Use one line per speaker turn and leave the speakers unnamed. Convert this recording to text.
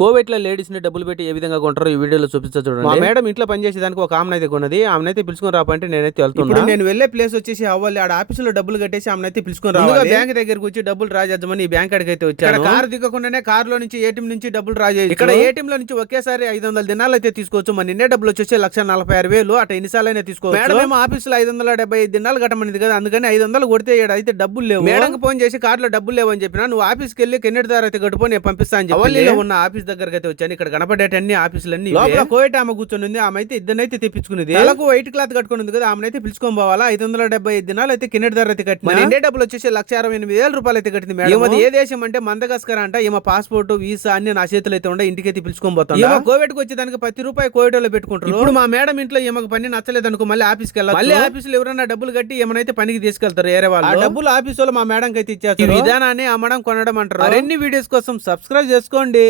కోవిడ్లో లేడీస్ని డబ్బులు పెట్టి ఏ విధంగా కొంటారో ఈ వీడియోలో చూపిస్తా చూడండి. మా మేడం ఇంట్లో పనిచేసేదానికి ఒక ఆమె అయితే కొన్నది. ఆమె అయితే పిలుచుకొని రాపంటే నేనైతే వెళ్తున్నా.
ఇప్పుడు
నేను వెళ్ళే ప్లేస్ వచ్చేసి అవ్వాలి. ఆడ ఆఫీసులో డబ్బులు కట్టేసి ఆమె అయితే పిలుచుకొని రావాలి. బ్యాంక్ దగ్గరకు వచ్చి డబ్బులు డ్రా చేద్దామని ఈ బ్యాంక్ అడిగి అయితే వచ్చాను. కార్ దిగకుండానే కార్లో నుంచి ఏటీఎం నుంచి డబ్బులు డ్రా చేయాలి ఇక్కడ ఏటీఎం లో నుంచి ఒకేసారి ఐదు వందల దినాలు అయితే తీసుకోవచ్చు. మన నిన్నే డబ్బులు వచ్చేసి లక్ష నలభై ఆరు వేలు. అటు ఎన్నిసార్లు అయినా తీసుకోవచ్చు. మేడం ఏమో ఆఫీసులో ఐదు వందల డెబ్బై ఐదు దినాలు కట్టమనింది కదా. అందుకని ఐదు వందలు కొడితే అయితే డబ్బులు లేవు. మేడం ఫోన్ చేసి కార్లో డబ్బులు లేవు అని చెప్పినా నువ్వు ఆఫీస్కి వెళ్ళి కెన్నెట్ దారి అయితే కట్టుకొని నేను పంపిస్తా అని చెప్పి అవల్లిలో ఉన్న ఆఫీస్ దగ్గరకు అయితే వచ్చాను. ఇక్కడ కనపడేటన్ని ఆఫీసులన్నీ లోపల కోవిడ్ ఆమె కూర్చొని ఉంది. ఆమె అయితే ఇద్దరినైతే తెప్పించుకునేది. నెలకు వైట్ క్లాత్ కట్టుకుని ఉంది కదా ఆమె అయితే పిలుచుకొని పోవాలా? ఐదు వందల డెబ్బై ఐదు దినాలు అయితే కిన్నెట్ ధర అయితే కట్టిన? ఇండే డబ్బులు వచ్చేసి లక్ష అరవై ఎనిమిది వేల రూపాయలు అయితే కట్టింది మేడం. ఏ దేశం అంటే మందగస్కర్ అంట. ఈమె పాస్పోర్ట్ వీసా అన్ని నా చేతులు అయితే ఉండే ఇంటికి అయితే పిలుచుకొని పోతాను ఈమె కోవిడ్కి వచ్చేదానికి ప్రతి రూపాయి కోవిడ్లో పెట్టుకుంటారు. ఇప్పుడు మా మేడం ఇంట్లో ఈమెకు పని నచ్చలేదు అనుకో మళ్ళీ ఆఫీస్కి వెళ్ళాలి మళ్ళీ ఆఫీసులో ఎవరైనా డబ్బులు కట్టి ఏమైనా పనికి తీసుకెళ్తారు వేరే వాళ్ళు. డబ్బులు ఆఫీస్లో మా మేడం అయితే ఇచ్చారు విధానాన్ని అమ్మడం కొనడం అంటారు. మరిన్ని వీడియోస్ కోసం సబ్స్క్రైబ్ చేసుకోండి.